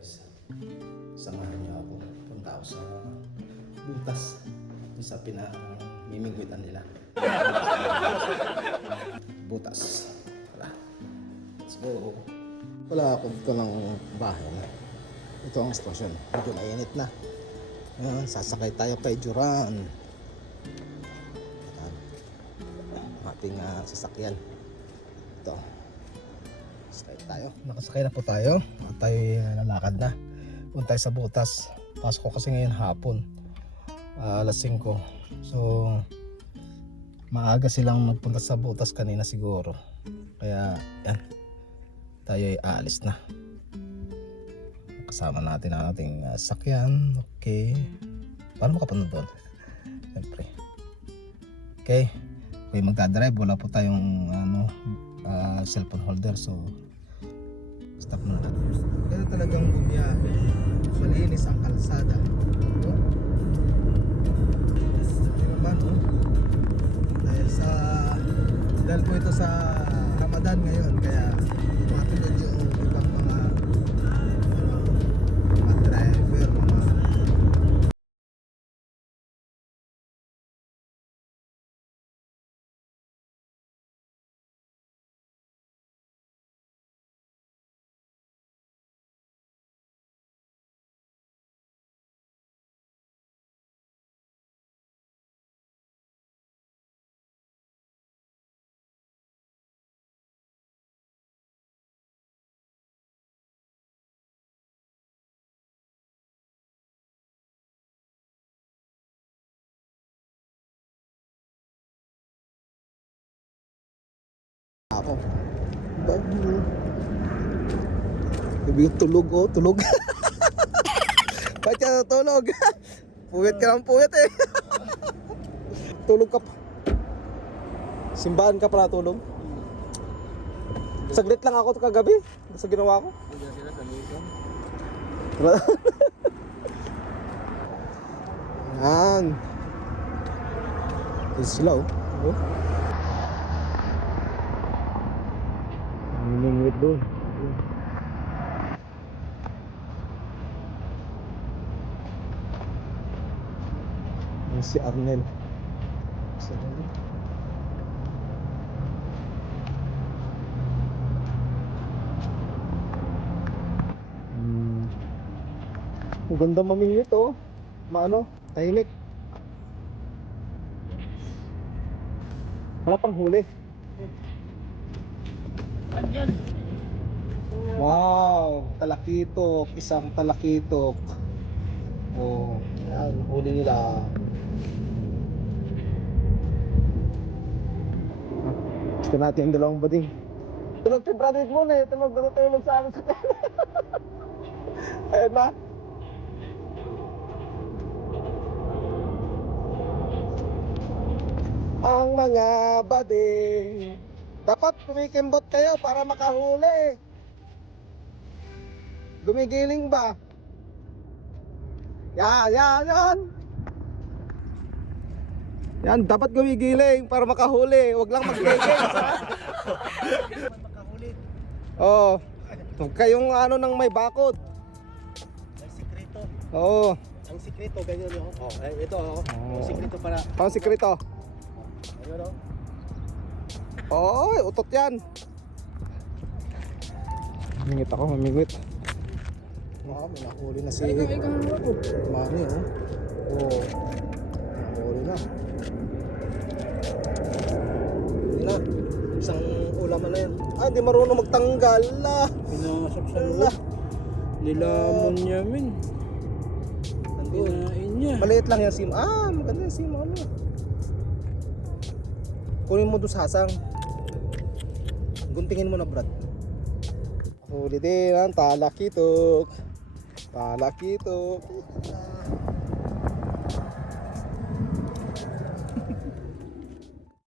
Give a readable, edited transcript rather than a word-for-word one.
guys, samahan niyo ako. Punta ako sa butas sa pinamimingwitan nila. Butas. Wala. Let's go. Wala ako dito ng bahay. Ito ang stasyon. Medyo mainit na. Ngayon, sasakay tayo kay Duran. Ating sasakyan. Ito. Sakay tayo. Nakasakay na po tayo. At tayo lalakad na. Punta tayo sa butas. Pasok ko kasi ngayon hapon. Alas 5. So maaga silang magpunta sa butas kanina siguro. Kaya yan. Tayo ay aalis na. Kasama natin ang ating sakyan. Okay. Paano makapunod doon? Siyempre. Okay. Okay, magdadrive. Wala po tayong cellphone holder. So stop muna natin. Kaya talagang bumiyahe. Malinis ang kalsada. Dahil po ito sa Ramadan ngayon, kaya matulad yung ibang mga driver, ako. Ibig tulog tulog. Ba't ka natulog? Puwit ka ng puwit eh. Tulog ka pa. Simbahan ka pala tulog. Saglit lang ako kagabi sa ginawa ko. Yan. Slow. Miningwit doon. Yan si Arnel. Ang ganda mamingwit oh. Maano? Tahimik. Wala pang huli. Andyan. Wow, talakitok, isang talakitok. Oh, yan, huli nila. Gusto natin yung dalawang bading. Tulog si brother mo na eh, tulog sa amin sa tela. Ayun na. Ang mga bading, dapat kumikimbot kayo para makahuli. Gumigiling ba? Yan. Yan, dapat gumigiling para makahuli. Huwag lang mag-gigil. Oo. Huwag kayong nang may bakod. May sikreto. Oo. Ang sikreto, ganyan yun. Oh, ito oh. Ang sikreto para. Ang sikreto. Ayun oh. Oo, utot yan. Mamingwit ako, mamingwit. May nahuli na si Manny oh. Oo. Nahuli na. Hindi na. Isang ulaman na yan. Di marunong magtanggal lah. Pinasok sa loob. Nilamon niya min. Kinain niya. Maliit lang yung sim. Maganda yung sim. Kunin mo doon sa hasang. Guntingin mo na Brad. Huli din ang talakitok. Talakitok.